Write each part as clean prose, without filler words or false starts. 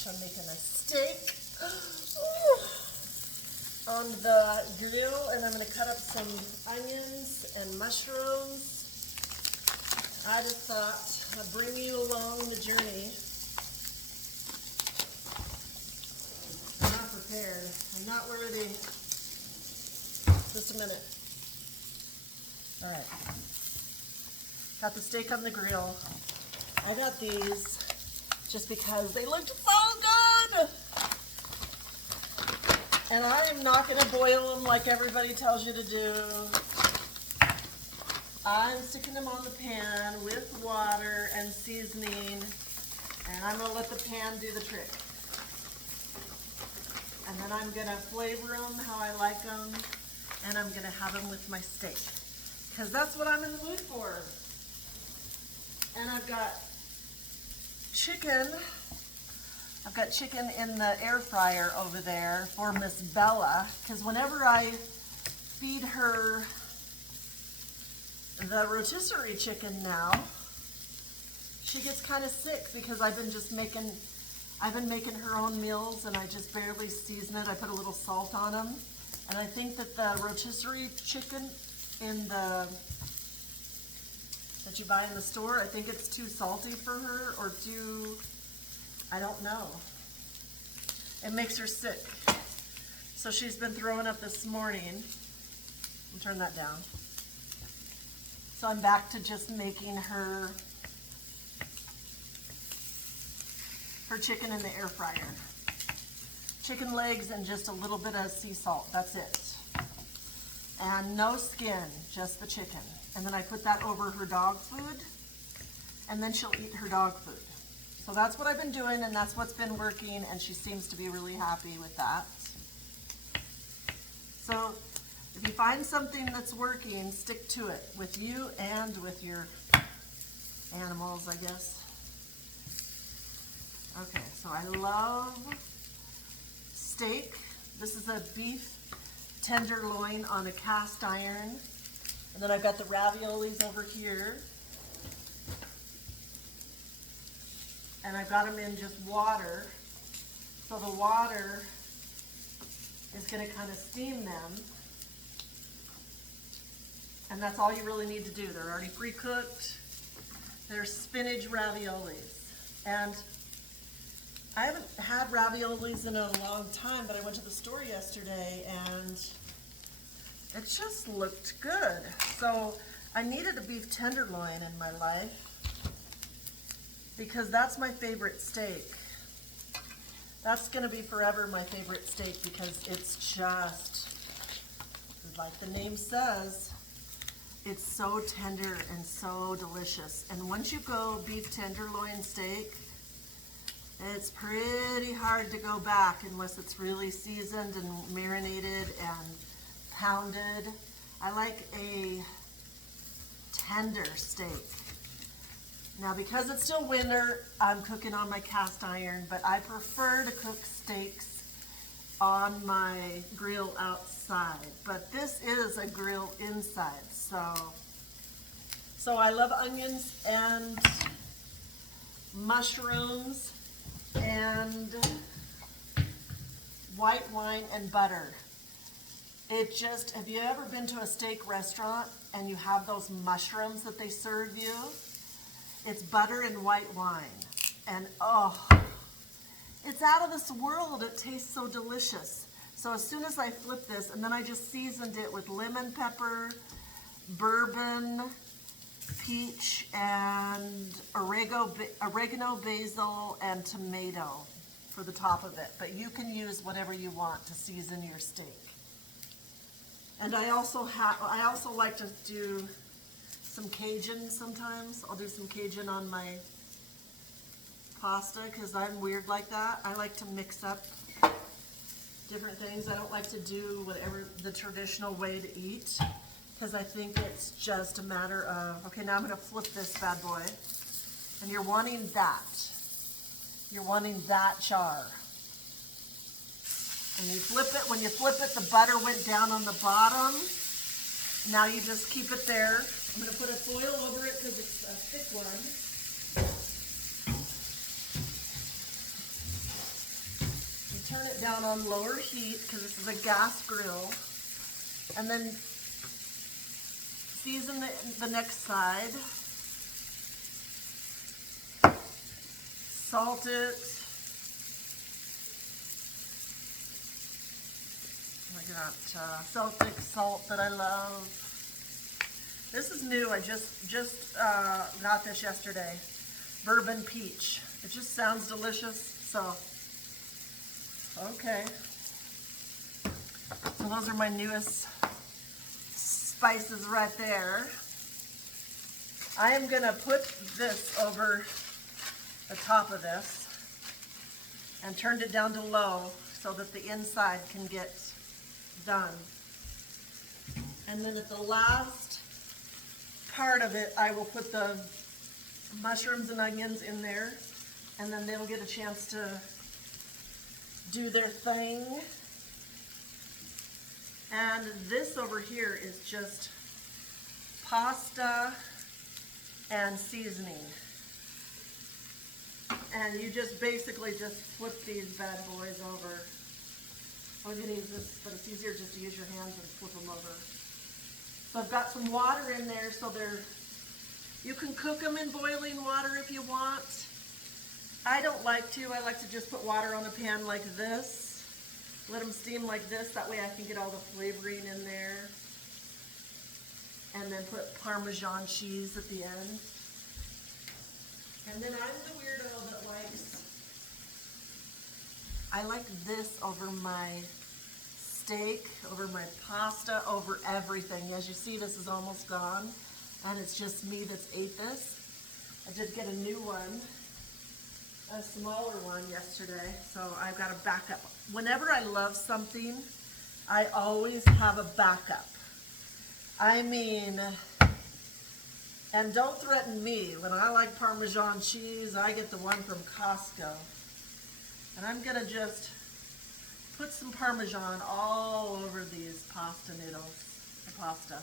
gosh, I'm making a steak on the grill, and I'm going to cut up some onions and mushrooms. I just thought I'd bring you along the journey. I'm not prepared. I'm not ready. Just a minute. All right. Got the steak on the grill. I got these just because they looked so good. And I am not going to boil them like everybody tells you to do. I'm sticking them on the pan with water and seasoning, and I'm going to let the pan do the trick. And then I'm going to flavor them how I like them, and I'm going to have them with my steak, because that's what I'm in the mood for. And I've got chicken. I've got chicken in the air fryer over there for Miss Bella, because whenever I feed her the rotisserie chicken now, she gets kind of sick because I've been making her own meals, and I just barely season it. I put a little salt on them, and I think that the rotisserie chicken that you buy in the store, I think it's too salty for her, or too, I don't know. It makes her sick. So she's been throwing up this morning. I'll turn that down. So I'm back to just making her chicken in the air fryer. Chicken legs and just a little bit of sea salt, that's it. And no skin, just the chicken. And then I put that over her dog food, and then she'll eat her dog food. So that's what I've been doing, and that's what's been working, and she seems to be really happy with that. So if you find something that's working, stick to it with you and with your animals, I guess. Okay, so I love steak. This is a beef tenderloin on a cast iron. And then I've got the raviolis over here. And I've got them in just water. So the water is going to kind of steam them. And that's all you really need to do. They're already pre-cooked. They're spinach raviolis. And I haven't had raviolis in a long time, but I went to the store yesterday and it just looked good. So I needed a beef tenderloin in my life because that's my favorite steak. That's going to be forever my favorite steak because it's just, like the name says, it's so tender and so delicious. And once you go beef tenderloin steak, it's pretty hard to go back unless it's really seasoned and marinated and pounded. I like a tender steak. Now because it's still winter, I'm cooking on my cast iron, but I prefer to cook steaks on my grill outside. But this is a grill inside, so I love onions and mushrooms and white wine and butter. It just, have you ever been to a steak restaurant and you have those mushrooms that they serve you? It's butter and white wine. And oh, it's out of this world. It tastes so delicious. So as soon as I flip this, and then I just seasoned it with lemon pepper, bourbon, peach, and oregano, basil, and tomato for the top of it. But you can use whatever you want to season your steak. And I also like to do some Cajun sometimes. I'll do some Cajun on my pasta because I'm weird like that. I like to mix up different things. I don't like to do whatever the traditional way to eat because I think it's just a matter of, okay, now I'm going to flip this bad boy. And you're wanting that. You're wanting that char. And you flip it, when you flip it, the butter went down on the bottom. Now you just keep it there. I'm going to put a foil over it because it's a thick one. turn it down on lower heat because this is a gas grill. And then season the next side. Salt it. I got Celtic salt that I love. This is new. I just got this yesterday. Bourbon peach. It just sounds delicious. So, okay. So those are my newest spices right there. I am gonna put this over the top of this and turned it down to low so that the inside can get done. And then at the last part of it, I will put the mushrooms and onions in there, and then they'll get a chance to do their thing. And this over here is just pasta and seasoning. And you just basically just flip these bad boys over. I'm going to use this, but it's easier just to use your hands and flip them over. So I've got some water in there, so you can cook them in boiling water if you want. I don't like to. I like to just put water on a pan like this. Let them steam like this. That way I can get all the flavoring in there. And then put Parmesan cheese at the end. And then I'm the weirdo that I like this over my steak, over my pasta, over everything. As you see, this is almost gone, and it's just me that's ate this. I did get a new one, a smaller one yesterday, so I've got a backup. Whenever I love something, I always have a backup. I mean, and don't threaten me. When I like Parmesan cheese, I get the one from Costco. And I'm gonna just put some Parmesan all over these pasta noodles, the pasta,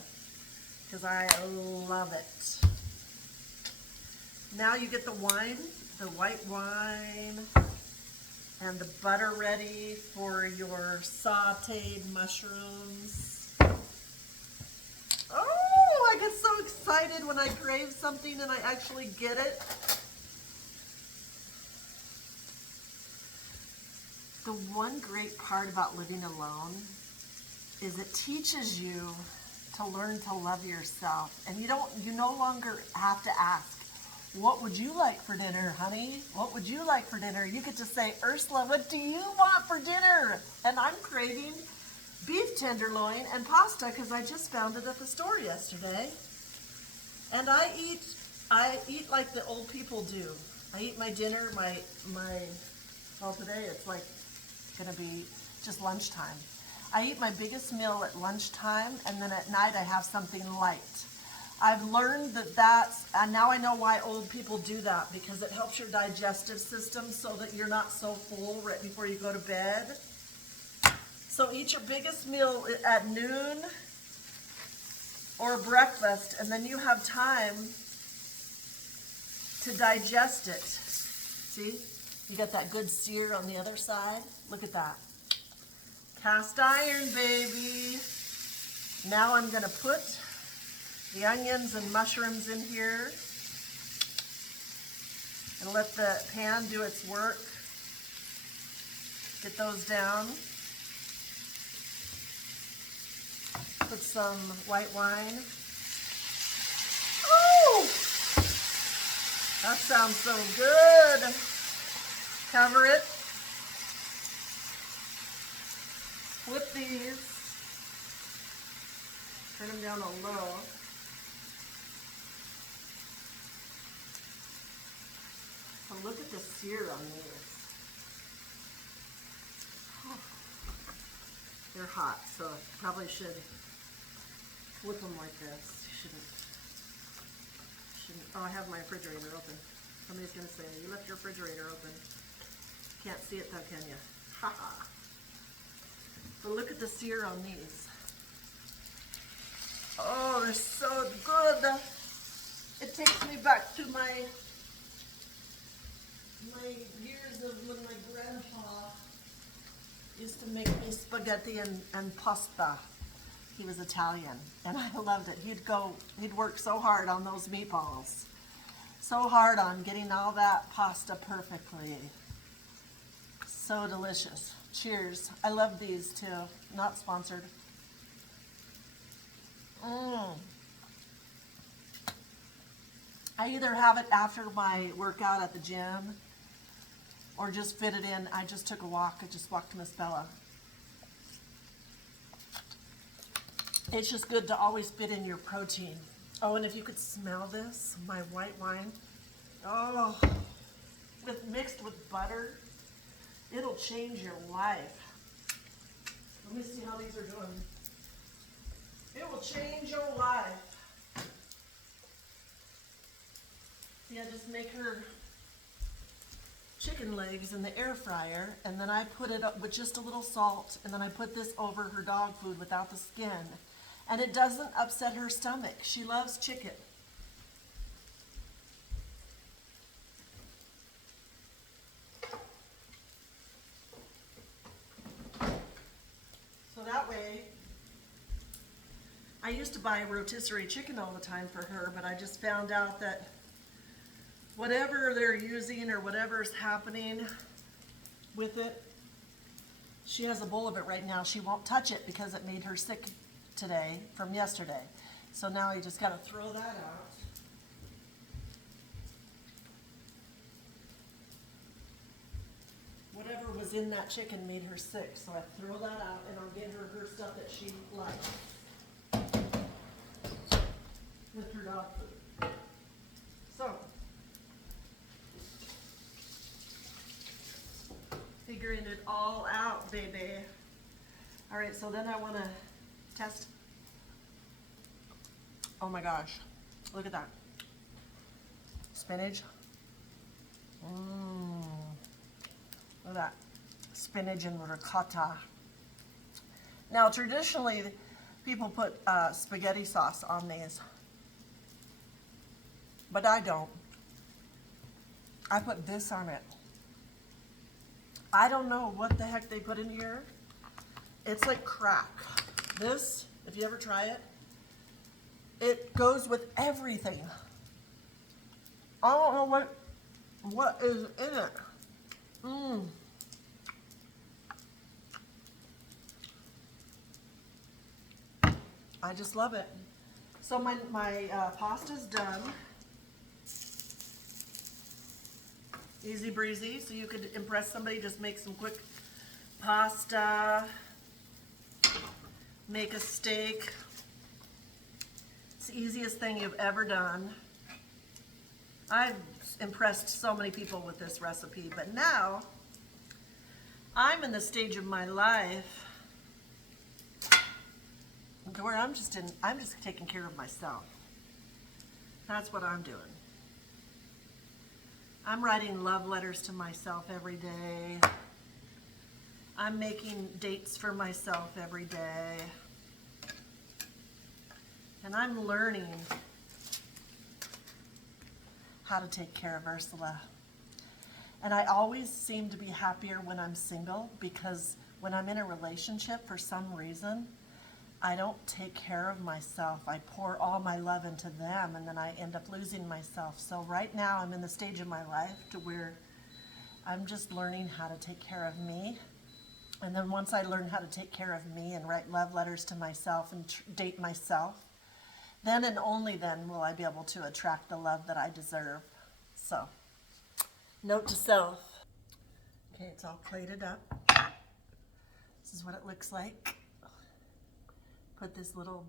because I love it. Now you get the wine, the white wine, and the butter ready for your sauteed mushrooms. Oh, I get so excited when I crave something and I actually get it. The one great part about living alone is it teaches you to learn to love yourself. And you no longer have to ask, what would you like for dinner, honey? What would you like for dinner? You get to say, Ursula, what do you want for dinner? And I'm craving beef tenderloin and pasta because I just found it at the store yesterday. And I eat like the old people do. I eat my dinner, well, today it's like gonna be just lunchtime. I eat my biggest meal at lunchtime, and then at night I have something light. I've learned and now I know why old people do that, because it helps your digestive system so that you're not so full right before you go to bed. So eat your biggest meal at noon or breakfast, and then you have time to digest it. See? You got that good sear on the other side. Look at that. Cast iron, baby. Now I'm gonna put the onions and mushrooms in here and let the pan do its work. Get those down. Put some white wine. Oh! That sounds so good. Cover it. Flip these. Turn them down to low. So look at the sear on these. Oh. They're hot, so I probably should flip them like this. You shouldn't. Oh, I have my refrigerator open. Somebody's gonna say, you left your refrigerator open. Can't see it though, can you? Ha ha. But look at the sear on these. Oh, they're so good. It takes me back to my years of when my grandpa to make me spaghetti and pasta. He was Italian, and I loved it. He'd work so hard on those meatballs. So hard on getting all that pasta perfectly. So delicious. Cheers. I love these too. Not sponsored. I either have it after my workout at the gym or just fit it in. I just took a walk. I just walked to Miss Bella. It's just good to always fit in your protein. Oh, and if you could smell this, my white wine, oh, mixed with butter, it'll change your life. Let me see how these are doing. It will change your life. See, I just make her chicken legs in the air fryer, and then I put it up with just a little salt, and then I put this over her dog food without the skin. And it doesn't upset her stomach. She loves chicken. So that way, I used to buy rotisserie chicken all the time for her, but I just found out that whatever they're using or whatever's happening with it, she has a bowl of it right now. She won't touch it because it made her sick today from yesterday. So now you just got to throw that out. Whatever was in that chicken made her sick, so I throw that out and I'll get her stuff that she likes with her dog food. So, figuring it all out, baby. All right, so then I want to test. Oh my gosh, look at that. Spinach. Look at that. Spinach and ricotta. Now, traditionally, people put spaghetti sauce on these, but I don't. I put this on it. I don't know what the heck they put in here. It's like crack. This, if you ever try it, it goes with everything. I don't know what is in it. I just love it. So my pasta's done. Easy breezy, so you could impress somebody, just make some quick pasta, make a steak. It's the easiest thing you've ever done. I've impressed so many people with this recipe, but now I'm in the stage of my life where I'm just taking care of myself. That's what I'm doing. I'm writing love letters to myself every day. I'm making dates for myself every day. And I'm learning how to take care of Ursula. And I always seem to be happier when I'm single, because when I'm in a relationship, for some reason, I don't take care of myself. I pour all my love into them, and then I end up losing myself. So right now I'm in the stage of my life to where I'm just learning how to take care of me. And then once I learn how to take care of me and write love letters to myself and date myself, then and only then will I be able to attract the love that I deserve. So, note to self. Okay, it's all plated up. This is what it looks like. Put this little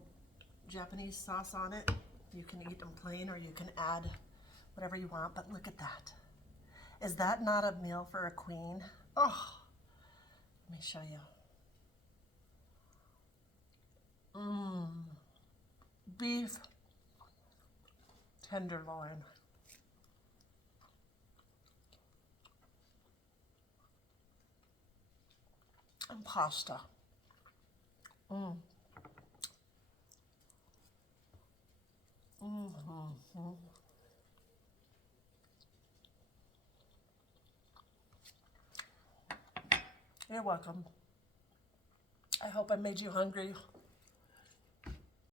Japanese sauce on it. You can eat them plain or you can add whatever you want, but look at that. Is that not a meal for a queen? Oh, let me show you. Beef tenderloin. And pasta. You're welcome. I hope I made you hungry